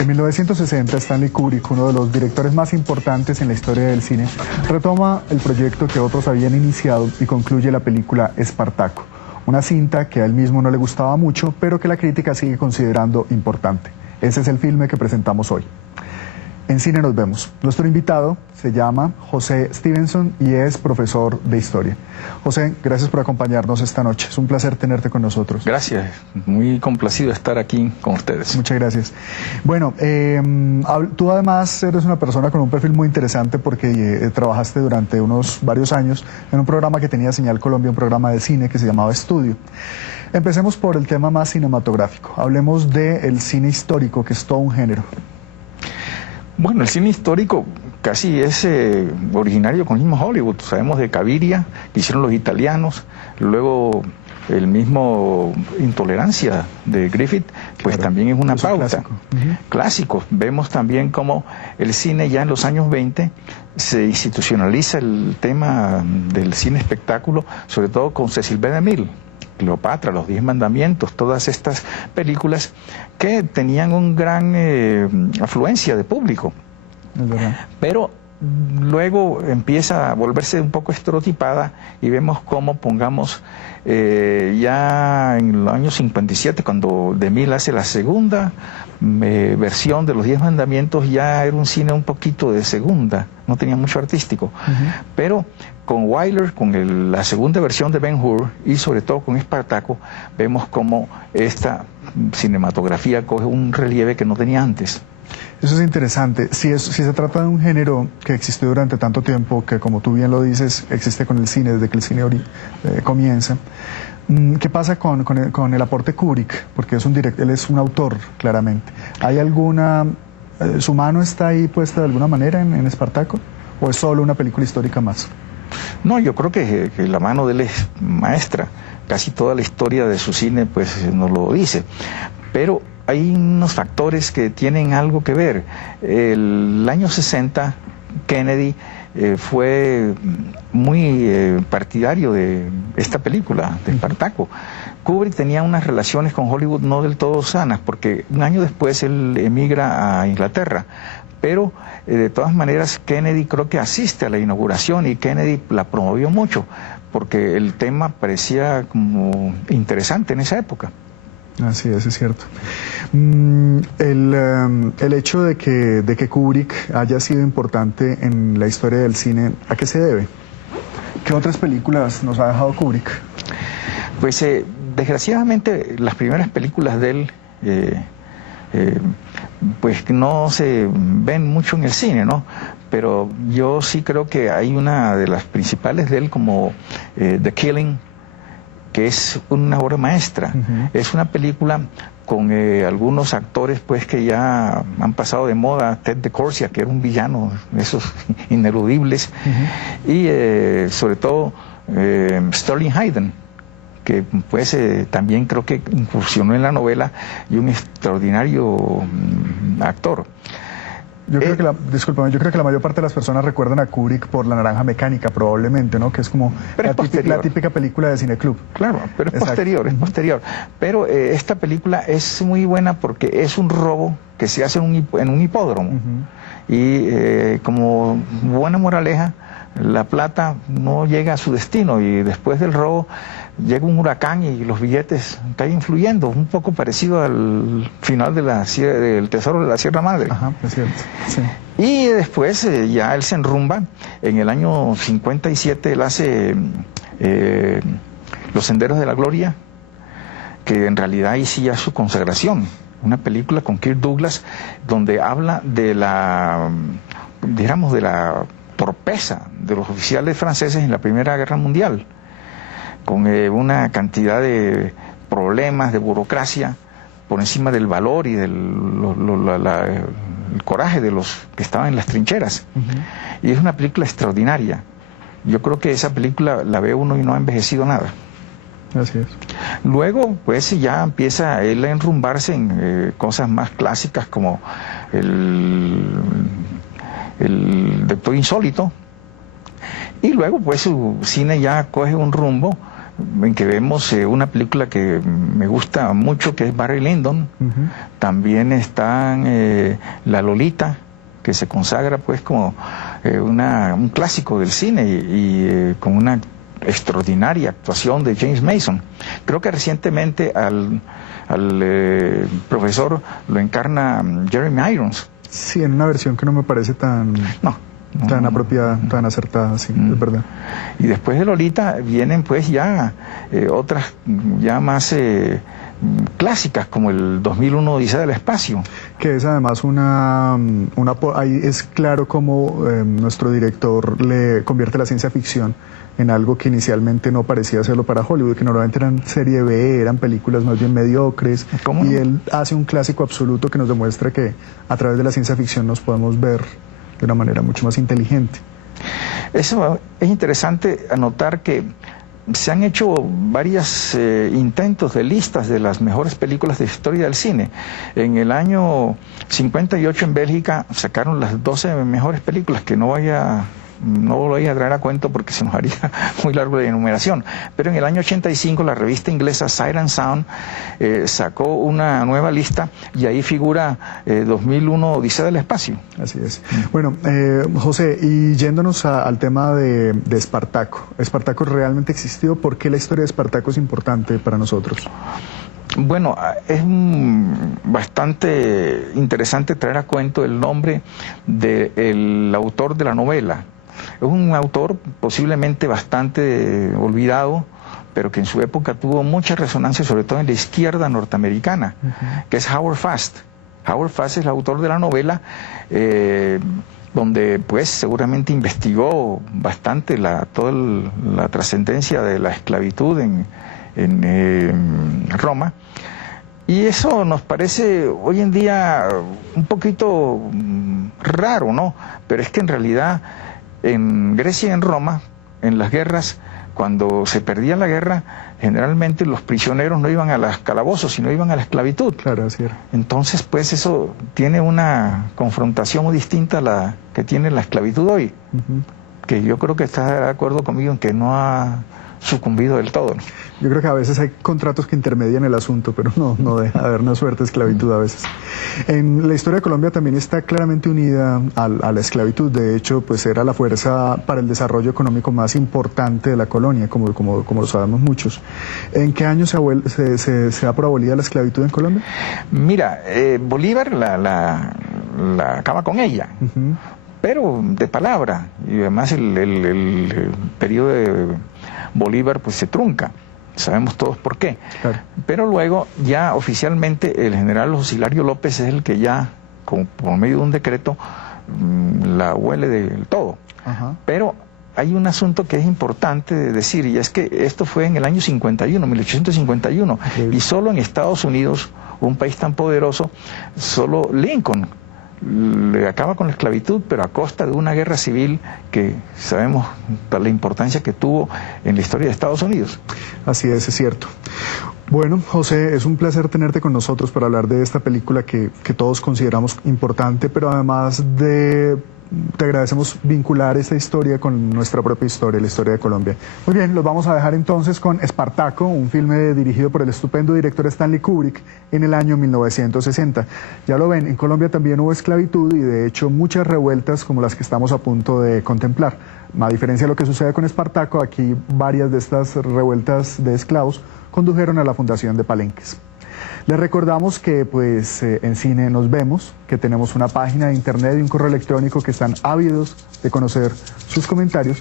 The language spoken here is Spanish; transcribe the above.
En 1960, Stanley Kubrick, uno de los directores más importantes en la historia del cine, retoma el proyecto que otros habían iniciado y concluye la película Espartaco, una cinta que a él mismo no le gustaba mucho, pero que la crítica sigue considerando importante. Ese es el filme que presentamos hoy. En Cine nos vemos. Nuestro invitado se llama José Stevenson y es profesor de historia. José, gracias por acompañarnos esta noche. Es un placer tenerte con nosotros. Gracias, muy complacido de estar aquí con ustedes. Muchas gracias. Bueno, tú además eres una persona con un perfil muy interesante porque trabajaste durante varios años en un programa que tenía Señal Colombia, un programa de cine que se llamaba Estudio. Empecemos por el tema más cinematográfico. Hablemos del cine histórico, que es todo un género. Bueno, el cine histórico casi es originario con el mismo Hollywood. Sabemos de Caviria, que hicieron los italianos, luego el mismo Intolerancia de Griffith, pues claro, también es una pauta. Clásico. Clásicos. Vemos también cómo el cine ya en los años 20 se institucionaliza el tema del cine espectáculo, sobre todo con Cecil B. DeMille. Cleopatra, Los 10 Mandamientos, todas estas películas que tenían un gran afluencia de público. Es verdad. Pero luego empieza a volverse un poco estereotipada y vemos cómo, pongamos, ya en los años 57, cuando DeMille hace la segunda versión de Los 10 Mandamientos, ya era un cine un poquito de segunda, no tenía mucho artístico. Pero con Wyler, con la segunda versión de Ben-Hur y sobre todo con Espartaco, vemos cómo esta cinematografía coge un relieve que no tenía antes. Eso es interesante. Si se trata de un género que existió durante tanto tiempo, que como tú bien lo dices, existe con el cine desde que el cine comienza, ¿qué pasa con el aporte Kubrick? Porque él es un autor, claramente. ¿Hay alguna... ¿su mano está ahí puesta de alguna manera en Espartaco? ¿O es solo una película histórica más? No, yo creo que la mano de él es maestra. Casi toda la historia de su cine pues nos lo dice. Pero hay unos factores que tienen algo que ver. El año 60, Kennedy fue muy partidario de esta película, de Espartaco. Kubrick tenía unas relaciones con Hollywood no del todo sanas, porque un año después él emigra a Inglaterra. Pero de todas maneras Kennedy creo que asiste a la inauguración y Kennedy la promovió mucho, porque el tema parecía como interesante en esa época. Así es cierto. El hecho de que Kubrick haya sido importante en la historia del cine, ¿a qué se debe? ¿Qué otras películas nos ha dejado Kubrick? Pues desgraciadamente las primeras películas de él pues no se ven mucho en el cine, ¿no? Pero yo sí creo que hay una de las principales de él, como The Killing, que es una obra maestra. Es una película con algunos actores pues que ya han pasado de moda. Ted de Corsia, que era un villano, esos ineludibles, y sobre todo Sterling Hayden, que pues también creo que incursionó en la novela y un extraordinario actor. Yo creo que la mayor parte de las personas recuerdan a Kubrick por La Naranja Mecánica, probablemente, ¿no? Que es como la típica película de cineclub. Claro, pero es posterior. Pero esta película es muy buena porque es un robo que se hace en un hipódromo. Y como buena moraleja, la plata no llega a su destino y después del robo llega un huracán y los billetes caen fluyendo, un poco parecido al final de del Tesoro de la Sierra Madre. Ajá, es cierto. Sí. Y después ya él se enrumba. En el año 57 él hace Los Senderos de la Gloria, que en realidad ahí sí ya es su consagración. Una película con Kirk Douglas donde habla de la, digamos, de la torpeza de los oficiales franceses en la Primera Guerra Mundial, con una cantidad de problemas, de burocracia, por encima del valor y del el coraje de los que estaban en las trincheras. Y es una película extraordinaria. Yo creo que esa película la ve uno y no ha envejecido nada. Así es. Luego, pues ya empieza él a enrumbarse en cosas más clásicas como el Doctor Insólito. Y luego, pues su cine ya coge un rumbo en que vemos una película que me gusta mucho, que es Barry Lyndon. También están La Lolita, que se consagra pues como un clásico del cine y con una extraordinaria actuación de James Mason. Creo que recientemente al profesor lo encarna Jeremy Irons. Sí, en una versión que no me parece tan apropiada, tan acertada, sí, es verdad. Y después de Lolita vienen pues ya otras ya más clásicas, como el 2001 Odisea del Espacio. Que es además ahí es claro cómo nuestro director le convierte la ciencia ficción en algo que inicialmente no parecía hacerlo para Hollywood, que normalmente eran serie B, eran películas más bien mediocres. ¿Cómo? Y él hace un clásico absoluto que nos demuestra que a través de la ciencia ficción nos podemos ver de una manera mucho más inteligente. Eso es interesante anotar que se han hecho varios intentos de listas de las mejores películas de historia del cine. En el año 58 en Bélgica sacaron las 12 mejores películas, que no lo voy a traer a cuento porque se nos haría muy largo la enumeración. Pero en el año 85 la revista inglesa Sight and Sound sacó una nueva lista y ahí figura 2001 Odisea del Espacio. Así es. Bueno, José, y yéndonos al tema de Espartaco. ¿Espartaco realmente existió? ¿Por qué la historia de Espartaco es importante para nosotros? Bueno, es bastante interesante traer a cuento el nombre del autor de la novela. Es un autor posiblemente bastante olvidado, pero que en su época tuvo mucha resonancia, sobre todo en la izquierda norteamericana, que es Howard Fast. Howard Fast es el autor de la novela, donde pues seguramente investigó bastante toda la trascendencia de la esclavitud en Roma. Y eso nos parece hoy en día un poquito raro, ¿no? Pero es que en realidad en Grecia y en Roma, en las guerras, cuando se perdía la guerra, generalmente los prisioneros no iban a los calabozos, sino iban a la esclavitud. Claro, así era. Entonces, pues eso tiene una confrontación muy distinta a la que tiene la esclavitud hoy, que yo creo que está de acuerdo conmigo en que no ha sucumbido del todo, ¿no? Yo creo que a veces hay contratos que intermedian el asunto, pero no deja de haber una suerte de esclavitud a veces. En la historia de Colombia también está claramente unida a la esclavitud. De hecho, pues era la fuerza para el desarrollo económico más importante de la colonia, como lo sabemos muchos. ¿En qué año se da por abolida la esclavitud en Colombia? Mira, Bolívar la acaba con ella. Pero de palabra, y además el periodo de Bolívar pues se trunca, sabemos todos por qué. Claro. Pero luego ya oficialmente el general José Hilario López es el que ya, por medio de un decreto, la huele del todo. Pero hay un asunto que es importante de decir, y es que esto fue en el año 51, 1851, y solo en Estados Unidos, un país tan poderoso, solo Lincoln le acaba con la esclavitud, pero a costa de una guerra civil que sabemos la importancia que tuvo en la historia de Estados Unidos. Así es cierto. Bueno, José, es un placer tenerte con nosotros para hablar de esta película que todos consideramos importante, pero además te agradecemos vincular esta historia con nuestra propia historia, la historia de Colombia. Muy bien, los vamos a dejar entonces con Espartaco, un filme dirigido por el estupendo director Stanley Kubrick en el año 1960. Ya lo ven, en Colombia también hubo esclavitud y de hecho muchas revueltas como las que estamos a punto de contemplar. A diferencia de lo que sucede con Espartaco, aquí varias de estas revueltas de esclavos condujeron a la fundación de Palenques. Les recordamos que pues en Cine nos vemos, que tenemos una página de internet y un correo electrónico que están ávidos de conocer sus comentarios